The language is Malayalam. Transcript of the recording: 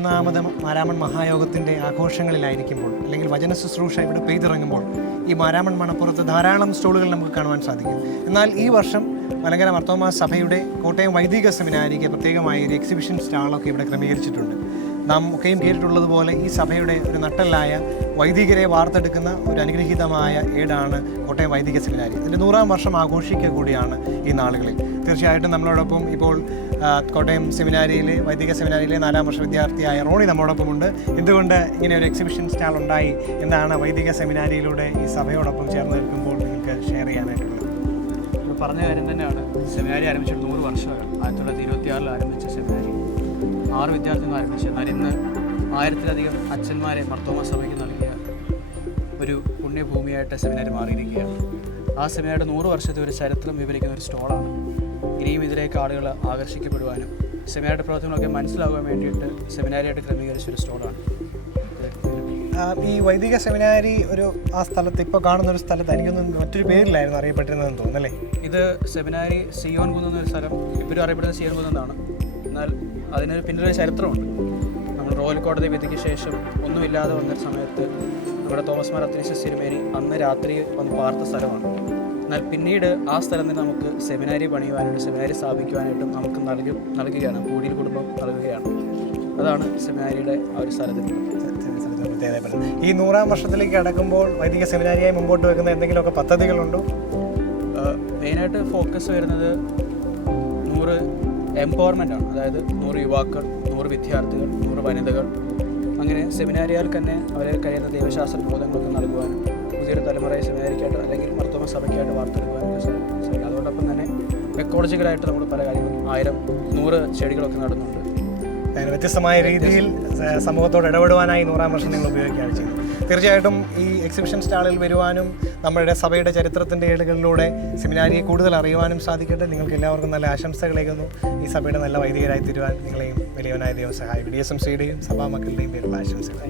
121ാമത് മാരാമൺ മഹായോഗത്തിൻ്റെ ആഘോഷങ്ങളിലായിരിക്കുമ്പോൾ അല്ലെങ്കിൽ വചന ശുശ്രൂഷ ഇവിടെ പെയ്തിറങ്ങുമ്പോൾ ഈ മാരാമൺ മണപ്പുറത്ത് ധാരാളം സ്റ്റോളുകൾ നമുക്ക് കാണുവാൻ സാധിക്കും. എന്നാൽ ഈ വർഷം മലങ്കര മാർത്തോമാ സഭയുടെ കോട്ടയം വൈദിക സെമിനാരിക്ക് പ്രത്യേകമായ ഒരു എക്സിബിഷൻ സ്റ്റാളൊക്കെ ഇവിടെ ക്രമീകരിച്ചിട്ടുണ്ട്. നാം ഒക്കെയും കേട്ടിട്ടുള്ളതുപോലെ ഈ സഭയുടെ ഒരു നട്ടെല്ലായ വൈദികരെ വാർത്തെടുക്കുന്ന ഒരു അനുഗ്രഹീതമായ ഏടാണ് കോട്ടയം വൈദിക സെമിനാരി. ഇതിൻ്റെ 100ാം വർഷം ആഘോഷിക്കുക കൂടിയാണ് ഈ നാളുകളിൽ. തീർച്ചയായിട്ടും നമ്മളോടൊപ്പം ഇപ്പോൾ കോട്ടയം സെമിനാരിയിലെ വൈദിക സെമിനാരിയിലെ 4ാം വർഷ വിദ്യാർത്ഥിയായ റോണി നമ്മളോടൊപ്പമുണ്ട്. എന്തുകൊണ്ട് ഇങ്ങനെ ഒരു എക്സിബിഷൻ സ്റ്റാൾ ഉണ്ടായി, എന്താണ് വൈദിക സെമിനാരിയിലൂടെ ഈ സഭയോടൊപ്പം ചേർന്ന് നിൽക്കുമ്പോൾ നിങ്ങൾക്ക് ഷെയർ ചെയ്യാനായിട്ടുള്ളത്? ഇപ്പോൾ പറഞ്ഞ കാര്യം തന്നെയാണ്. സെമിനാരി ആരംഭിച്ചിട്ട് 100 വർഷമാണ്. 1926 ആരംഭിച്ച സെമിനാരി 6 വിദ്യാർത്ഥികൾ ആരംഭിച്ചു. എന്നാൽ ഇന്ന് 1000-ലധികം അച്ഛന്മാരെ മാർത്തോമാ സഭയ്ക്ക് നൽകിയ ഒരു പുണ്യഭൂമിയായിട്ട് സെമിനാരി മാറിയിരിക്കുകയാണ്. ആ സെമിനാരിയുടെ 100 വർഷത്തെ ഒരു ചരിത്രം വിവരിക്കുന്ന ഒരു സ്റ്റോളാണ്. ഇനിയും ഇതിലേക്ക് ആളുകൾ ആകർഷിക്കപ്പെടുവാനും സെമിനാരിയുടെ പ്രവർത്തനങ്ങളൊക്കെ മനസ്സിലാകാൻ വേണ്ടിയിട്ട് സെമിനാരിയായിട്ട് ക്രമീകരിച്ചൊരു സ്റ്റോളാണ്. ഈ വൈദിക സെമിനാരി ആ സ്ഥലത്ത് ഇപ്പോൾ കാണുന്നൊരു സ്ഥലത്ത് എനിക്കൊന്നും മറ്റൊരു പേരിലായിരുന്നു അറിയപ്പെട്ടിരുന്നതെന്ന് തോന്നുന്നല്ലേ? ഇത് സെമിനാരി സിയോൻ കുന്ന് എന്നൊരു സ്ഥലം ഇപ്പോഴും അറിയപ്പെടുന്ന സിയോൻ കുന്നെന്നാണ്. എന്നാൽ അതിനൊരു പിന്നീടൊരു ചരിത്രമുണ്ട്. നമ്മൾ റോയൽ കോടതി വിധിക്ക് ശേഷം ഒന്നുമില്ലാതെ വന്നൊരു സമയത്ത് നമ്മുടെ തോമസ് മാർ അത്തനേഷ്യസ് തിരുമേനി അന്ന് രാത്രി വന്ന് പാർത്ത സ്ഥലമാണ്. എന്നാൽ പിന്നീട് ആ സ്ഥലം നിന്ന് നമുക്ക് സെമിനാരി പണിയുവാനായിട്ട് സെമിനാരി സ്ഥാപിക്കുവാനായിട്ടും നമുക്ക് നൽകുകയാണ്. കൂടിയിൽ കുടുംബം നൽകുകയാണ്. അതാണ് സെമിനാരിയുടെ ആ ഒരു സ്ഥലത്തിന്. ഈ 100ാം വർഷത്തിലേക്ക് കടക്കുമ്പോൾ വൈദിക സെമിനാരിയായി മുമ്പോട്ട് വെക്കുന്ന എന്തെങ്കിലുമൊക്കെ പദ്ധതികളുണ്ടോ? മെയിനായിട്ട് ഫോക്കസ് വരുന്നത് 100 എംപവർമെൻ്റ് ആണ്. അതായത് 100 യുവാക്കൾ, 100 വിദ്യാർത്ഥികൾ, 100 വനിതകൾ, അങ്ങനെ സെമിനാരിയാൽ തന്നെ അവരെ കഴിയുന്ന ദൈവശാസ്ത്ര ബോധങ്ങളൊക്കെ നൽകുവാനും പുതിയൊരു തലമുറയെ സെമിനാരിക്കായിട്ട് അല്ലെങ്കിൽ മാർത്തോമാ സഭയ്ക്കായിട്ട് വാർത്തെടുക്കുവാനൊക്കെ സാധിക്കും. അതോടൊപ്പം തന്നെ എക്കോളജിക്കലായിട്ട് നമ്മൾ പല കാര്യങ്ങളും 100 ചെടികളൊക്കെ നടുന്നുണ്ട്. വ്യത്യസ്തമായ രീതിയിൽ സമൂഹത്തോട് ഇടപെടുവാനായി 100ാം വർഷം നിങ്ങൾ ഉപയോഗിക്കുകയാണ് ചെയ്യുന്നത്. തീർച്ചയായിട്ടും ഈ എക്സിബിഷൻ സ്റ്റാളിൽ വരുവാനും നമ്മുടെ സഭയുടെ ചരിത്രത്തിൻ്റെ ഏടുകളിലൂടെ സെമിനാരിയെ കൂടുതൽ അറിയുവാനും സാധിക്കട്ടെ. നിങ്ങൾക്ക് എല്ലാവർക്കും നല്ല ആശംസകളേകുന്നു. ഈ സഭയുടെ നല്ല വൈദികരായി തീരുവാൻ നിങ്ങളെയും വലിയവനായ ദൈവം സഹായിക്കും. DSMCയുടെയും സഭാ മക്കളുടെയും പേരുള്ള ആശംസകൾ.